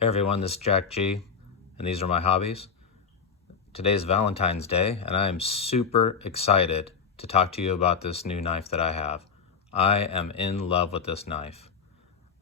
Hey everyone, this is Jack G, and these are my hobbies. Today's Valentine's Day, and I am super excited to talk to you about this new knife that I have. I am in love with this knife.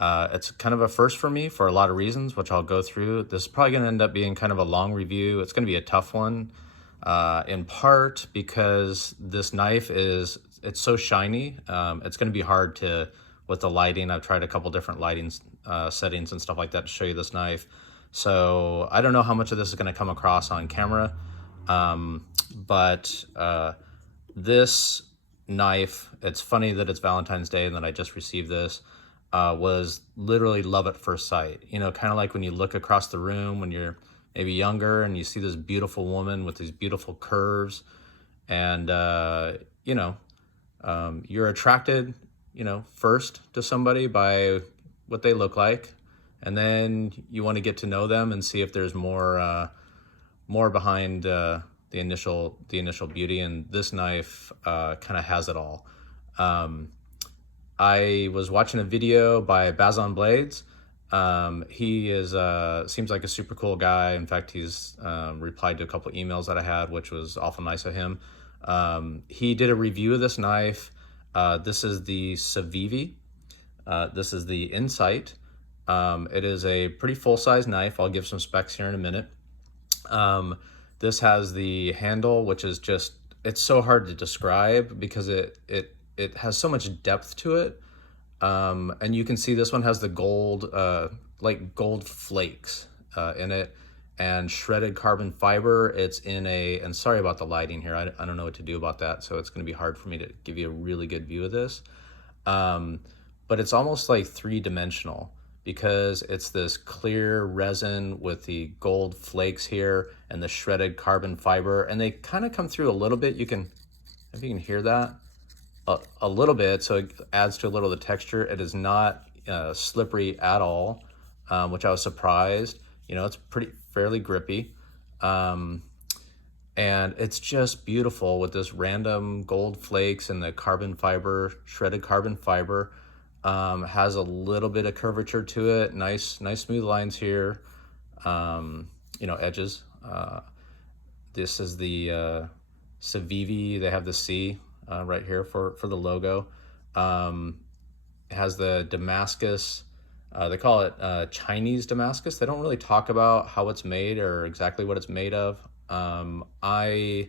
It's kind of a first for me for a lot of reasons, which I'll go through. This is probably going to end up being kind of a long review. It's going to be a tough one, in part because this knife it's so shiny. It's going to be hard with the lighting. I've tried a couple different lighting settings and stuff like that to show you this knife. So I don't know how much of this is going to come across on camera, but this knife, it's funny that it's Valentine's Day and that I just received this, was literally love at first sight. You know, kind of like when you look across the room when you're maybe younger and you see this beautiful woman with these beautiful curves and, you're attracted, first to somebody by what they look like. And then you want to get to know them and see if there's more behind the initial beauty. And this knife kind of has it all. I was watching a video by Bazon Blades. He seems like a super cool guy. In fact, he's replied to a couple emails that I had, which was awful nice of him. He did a review of this knife. This is the Civivi. This is the Incite. It is a pretty full-size knife. I'll give some specs here in a minute. This has the handle, which is just, it's so hard to describe because it has so much depth to it. And you can see this one has the gold, like gold flakes in it, and shredded carbon fiber. It's in and sorry about the lighting here. I don't know what to do about that. So it's going to be hard for me to give you a really good view of this. But it's almost like three-dimensional because it's this clear resin with the gold flakes here and the shredded carbon fiber. And they kind of come through a little bit. If you can hear that a little bit, so it adds to a little of the texture. It is not slippery at all, which I was surprised. It's fairly grippy. And it's just beautiful with this random gold flakes and the carbon fiber, shredded carbon fiber. Has a little bit of curvature to it. Nice smooth lines here. Edges. This is the Civivi. They have the C right here for the logo. It has the Damascus. They call it Chinese Damascus. They don't really talk about how it's made or exactly what it's made of. I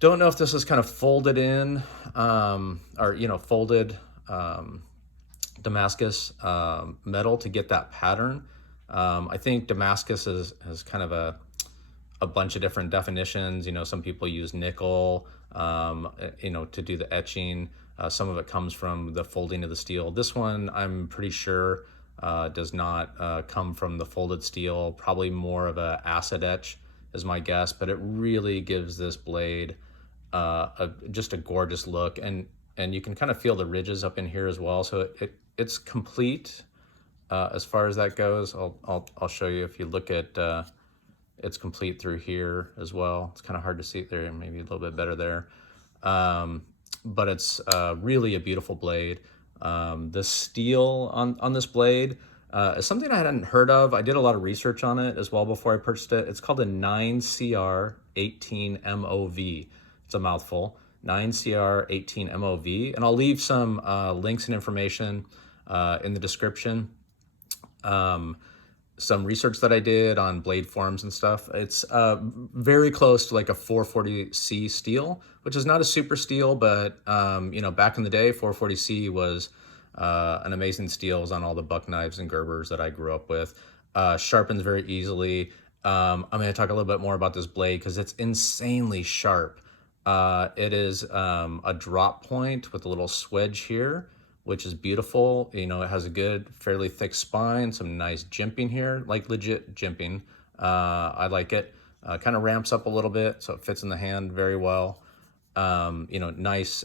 don't know if this is kind of folded in, or folded Damascus metal to get that pattern. I think Damascus has kind of a bunch of different definitions. Some people use nickel, to do the etching. Some of it comes from the folding of the steel. This one, I'm pretty sure, does not come from the folded steel. Probably more of a acid etch is my guess, but it really gives this blade just a gorgeous look. And you can kind of feel the ridges up in here as well. So it's complete as far as that goes. I'll show you. If you look at it's complete through here as well. It's kind of hard to see it there, maybe a little bit better there. But it's really a beautiful blade. The steel on this blade is something I hadn't heard of. I did a lot of research on it as well before I purchased it. It's called a 9CR18MOV. It's a mouthful. 9CR18MOV, and I'll leave some links and information in the description. Some research that I did on blade forms and stuff. It's very close to like a 440C steel, which is not a super steel, but back in the day, 440C was an amazing steel. It was on all the buck knives and Gerbers that I grew up with. Sharpens very easily. I'm going to talk a little bit more about this blade because it's insanely sharp. It is a drop point with a little swedge here, which is beautiful. It has a good, fairly thick spine, some nice jimping here, like legit jimping. I like it. Kind of ramps up a little bit, so it fits in the hand very well. Nice,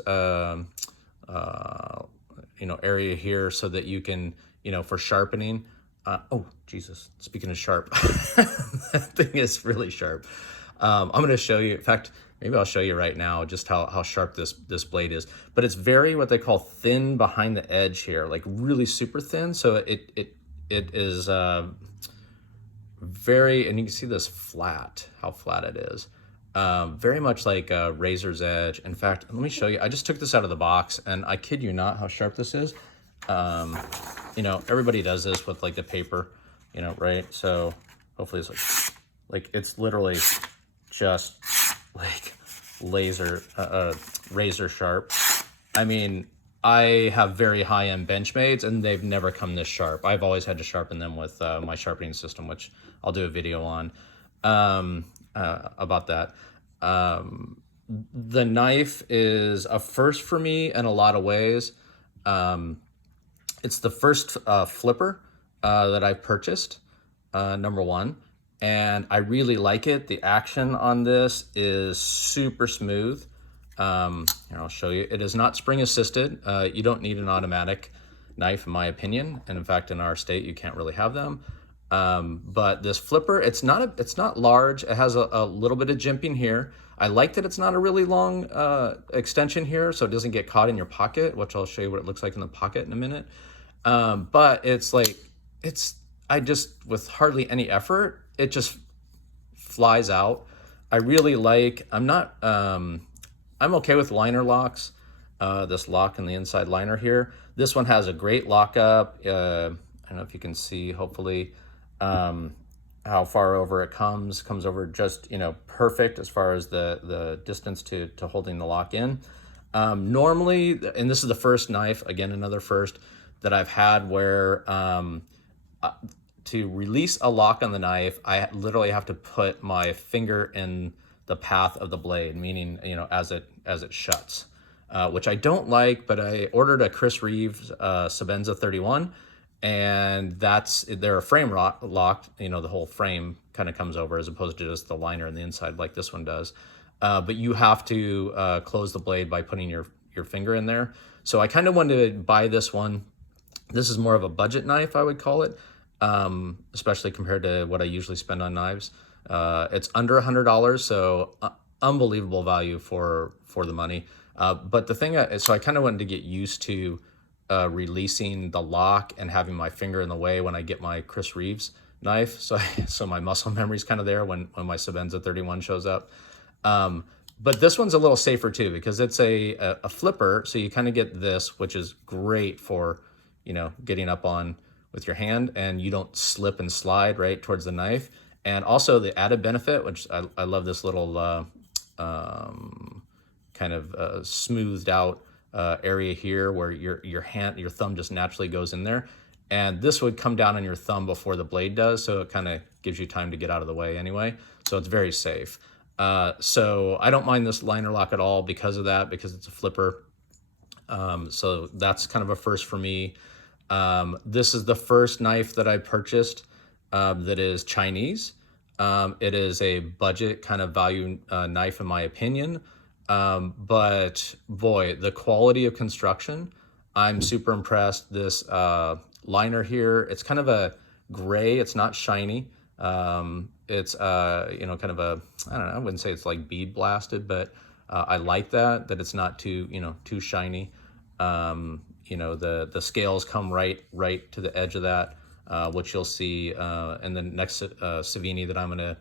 area here so that you can, for sharpening. Oh, Jesus, speaking of sharp, that thing is really sharp. I'm going to show you, in fact, maybe I'll show you right now just how sharp this blade is. But it's very what they call thin behind the edge here, like really super thin. So it is very, and you can see this flat, how flat it is. Very much like a razor's edge. In fact, let me show you. I just took this out of the box, and I kid you not how sharp this is. You know, everybody does this with like the paper, you know, right? So hopefully it's like it's literally just like razor sharp. I mean, I have very high-end Benchmades, and they've never come this sharp. I've always had to sharpen them with my sharpening system, which I'll do a video on about that. The knife is a first for me in a lot of ways. It's the first flipper that I've purchased, number one, and I really like it. The action on this is super smooth. Here, I'll show you. It is not spring assisted. You don't need an automatic knife, in my opinion, and in fact, in our state, you can't really have them. But this flipper, it's not large. It has a little bit of jimping here. I like that it's not a really long extension here, so it doesn't get caught in your pocket, which I'll show you what it looks like in the pocket in a minute. But it's like, with hardly any effort, it just flies out. I really like, I'm okay with liner locks. This lock in the inside liner here. This one has a great lockup. I don't know if you can see, hopefully, how far over it comes over just, you know, perfect as far as the distance to holding the lock in. Normally, and this is the first knife, again, another first that I've had where to release a lock on the knife, I literally have to put my finger in the path of the blade, meaning, you know, as it shuts, which I don't like, but I ordered a Chris Reeves Sabenza 31, and they're frame locked, you know, the whole frame kind of comes over as opposed to just the liner on the inside like this one does. But you have to close the blade by putting your finger in there. So I kind of wanted to buy this one. This is more of a budget knife, I would call it, especially compared to what I usually spend on knives. It's under $100, so unbelievable value for the money. But the thing, so I kind of wanted to get used to releasing the lock and having my finger in the way when I get my Chris Reeves knife. So my muscle memory is kind of there when my Sabenza 31 shows up. But this one's a little safer too, because it's a flipper. So you kind of get this, which is great for, you know, getting up on with your hand, and you don't slip and slide right towards the knife. And also the added benefit, which I love this little kind of smoothed out area here where your thumb just naturally goes in there. And this would come down on your thumb before the blade does, so it kind of gives you time to get out of the way anyway. So it's very safe. So I don't mind this liner lock at all because of that, because it's a flipper. So that's kind of a first for me. This is the first knife that I purchased that is Chinese. It is a budget kind of value knife in my opinion. But boy, the quality of construction, I'm super impressed. This liner here, it's kind of a gray, it's not shiny. It's you know, kind of a, I don't know, I wouldn't say it's like bead blasted, but I like that it's not too, you know, too shiny. You know, the scales come right to the edge of that, which you'll see in the next Civivi that I'm gonna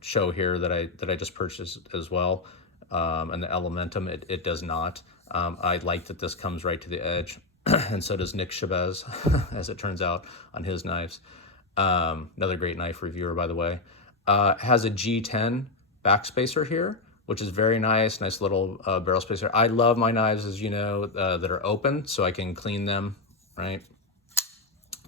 show here that I just purchased as well. And the Elementum, it does not. I like that this comes right to the edge, and so does Nick Chavez, as it turns out, on his knives. Another great knife reviewer, by the way. Has a G10 backspacer here, which is very nice little barrel spacer. I love my knives, as you know, that are open, so I can clean them, right?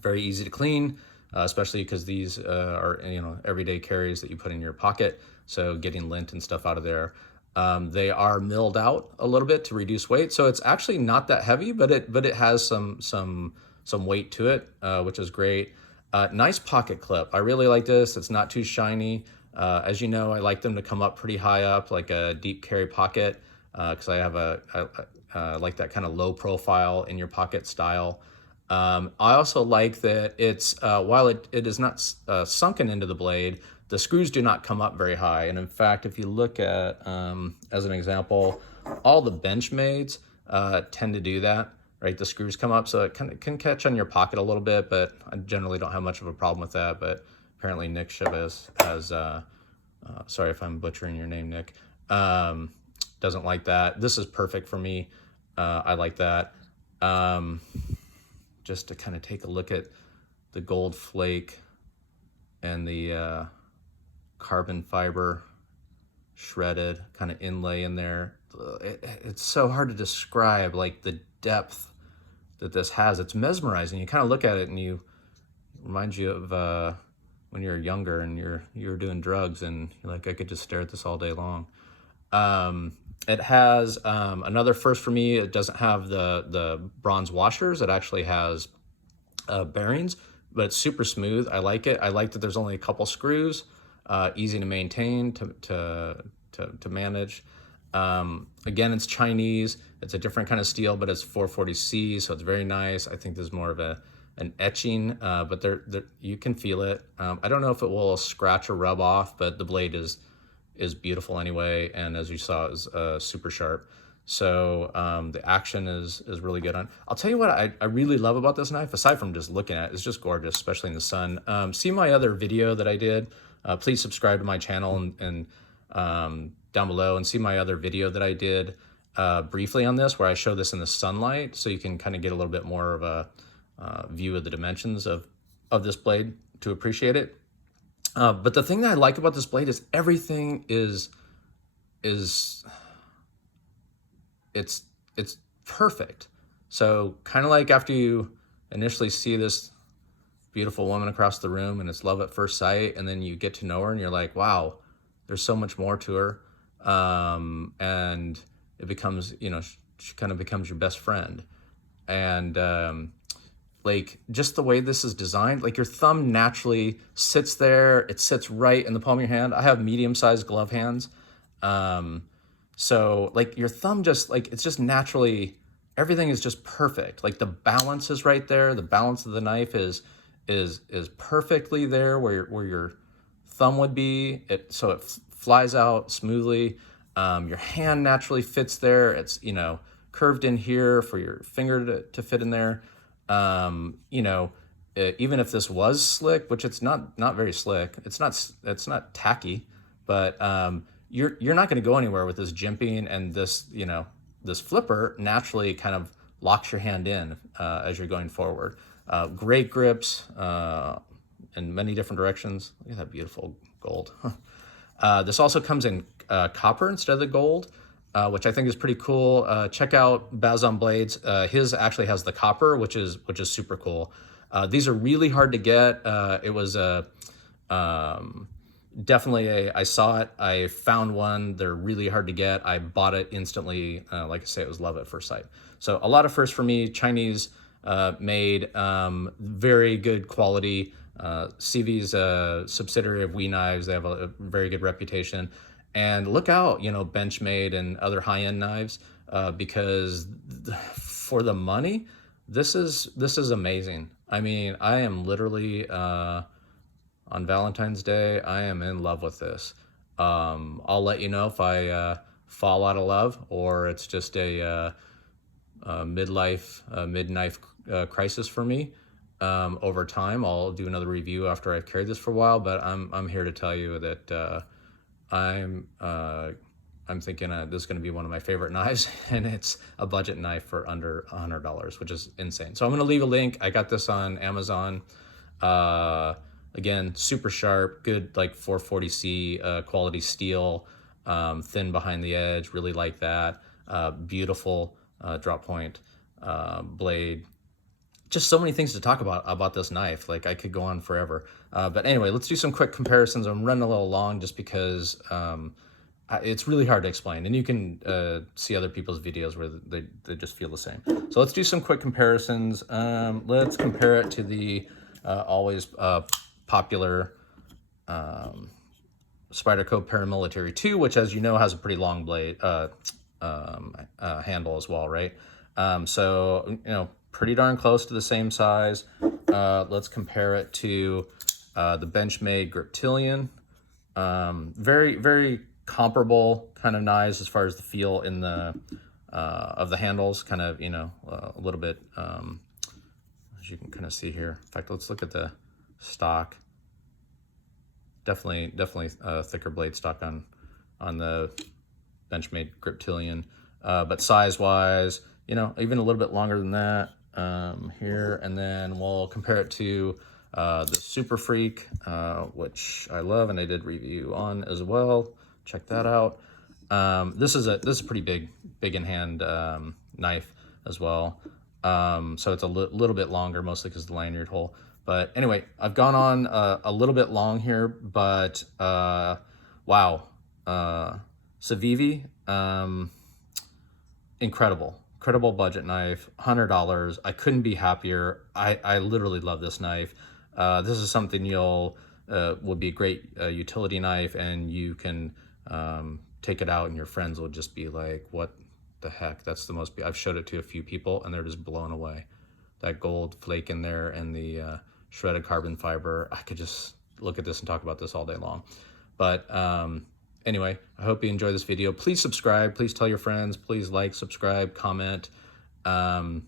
Very easy to clean, especially because these are, you know, everyday carries that you put in your pocket, so getting lint and stuff out of there. They are milled out a little bit to reduce weight, so it's actually not that heavy, but it has some weight to it, which is great. Nice pocket clip. I really like this. It's not too shiny. As you know, I like them to come up pretty high up, like a deep carry pocket, because I like that kind of low profile in your pocket style. I also like that it's, while it is not sunken into the blade, the screws do not come up very high. And in fact, if you look at, as an example, all the Benchmades tend to do that. right? The screws come up, so it can catch on your pocket a little bit, but I generally don't have much of a problem with that. But apparently Nick Chavez has, sorry if I'm butchering your name, Nick, doesn't like that. This is perfect for me. I like that. Just to kind of take a look at the gold flake and the carbon fiber shredded kind of inlay in there. It's so hard to describe, like the depth that this has. It's mesmerizing. You kind of look at it and it reminds you of when you're younger and you're doing drugs and you're like, I could just stare at this all day long. It has another first for me. It doesn't have the bronze washers. It actually has bearings, but it's super smooth. I like it. I like that there's only a couple screws, easy to maintain, to manage. Again, it's Chinese. It's a different kind of steel, but it's 440C, so it's very nice. I think there's more of an etching, but you can feel it. I don't know if it will scratch or rub off, but the blade is beautiful anyway, and as you saw, is super sharp. So the action is really good on. I'll tell you what I really love about this knife, aside from just looking at it, it's just gorgeous, especially in the sun. See my other video that I did. Please subscribe to my channel and down below, and see my other video that I did briefly on this, where I show this in the sunlight, so you can kind of get a little bit more of a view of the dimensions of this blade to appreciate it. But the thing that I like about this blade is everything is it's perfect. So kind of like after you initially see this beautiful woman across the room and it's love at first sight, and then you get to know her and you're like, wow, there's so much more to her. And it becomes, she kind of becomes your best friend. And like just the way this is designed, like your thumb naturally sits there, it sits right in the palm of your hand. I have medium-sized glove hands. So like your thumb just like, it's just naturally, everything is just perfect. Like the balance is right there. The balance of the knife is perfectly there where your thumb would be. So it flies out smoothly. Your hand naturally fits there. It's, curved in here for your finger to fit in there. Even if this was slick, which it's not very slick, it's not tacky, but you're not going to go anywhere with this jimping, and this this flipper naturally kind of locks your hand in as you're going forward. Great grips in many different directions. Look at that beautiful gold. This also comes in copper instead of the gold, which I think is pretty cool. Check out Bazon Blades. His actually has the copper, which is super cool. These are really hard to get. It was definitely I saw it. I found one. They're really hard to get. I bought it instantly. Like I say, it was love at first sight. So a lot of firsts for me. Chinese made, very good quality. Civivi's a subsidiary of We Knives. They have a very good reputation. And look out, Benchmade and other high-end knives, because for the money, this is amazing. I mean, I am literally on Valentine's Day, I am in love with this. I'll let you know if I fall out of love, or it's just a mid-knife crisis for me. Over time, I'll do another review after I've carried this for a while, but I'm here to tell you that I'm thinking this is going to be one of my favorite knives, and it's a budget knife for under $100, which is insane. So I'm going to leave a link. I got this on Amazon. Again, super sharp, good like 440C quality steel, thin behind the edge. Really like that. Beautiful drop point blade. Just so many things to talk about this knife. Like I could go on forever. But anyway, let's do some quick comparisons. I'm running a little long just because it's really hard to explain. And you can see other people's videos where they just feel the same. So let's do some quick comparisons. Let's compare it to the always popular Spyderco Paramilitary 2, which, as you know, has a pretty long blade handle as well, right? So, pretty darn close to the same size. Let's compare it to the Benchmade Griptilian. Very, very comparable kind of knives as far as the feel in the of the handles, kind of, you know, a little bit, as you can kind of see here. In fact, let's look at the stock. Definitely a thicker blade stock on the Benchmade Griptilian, but size-wise, you know, even a little bit longer than that here. And then we'll compare it to the Super Freak, which I love, and I did review on as well. Check that out. This is a pretty big in hand knife as well. So it's a little bit longer, mostly because of the lanyard hole. But anyway, I've gone on a little bit long here, but wow, Civivi, incredible budget knife, $100. I couldn't be happier. I literally love this knife. This is something would be a great utility knife, and you can take it out, and your friends will just be like, "What the heck?" That's the most. I've showed it to a few people, and they're just blown away. That gold flake in there and the shredded carbon fiber. I could just look at this and talk about this all day long. But anyway, I hope you enjoy this video. Please subscribe. Please tell your friends. Please like, subscribe, comment. You know,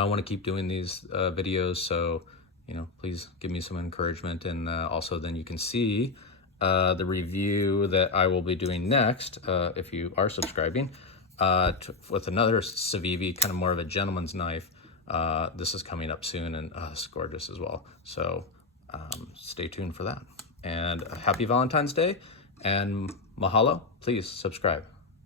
I want to keep doing these videos, so, you know, please give me some encouragement. And also then you can see the review that I will be doing next, if you are subscribing, with another Civivi, kind of more of a gentleman's knife. This is coming up soon, and it's gorgeous as well. So stay tuned for that. And happy Valentine's Day, and mahalo. Please subscribe.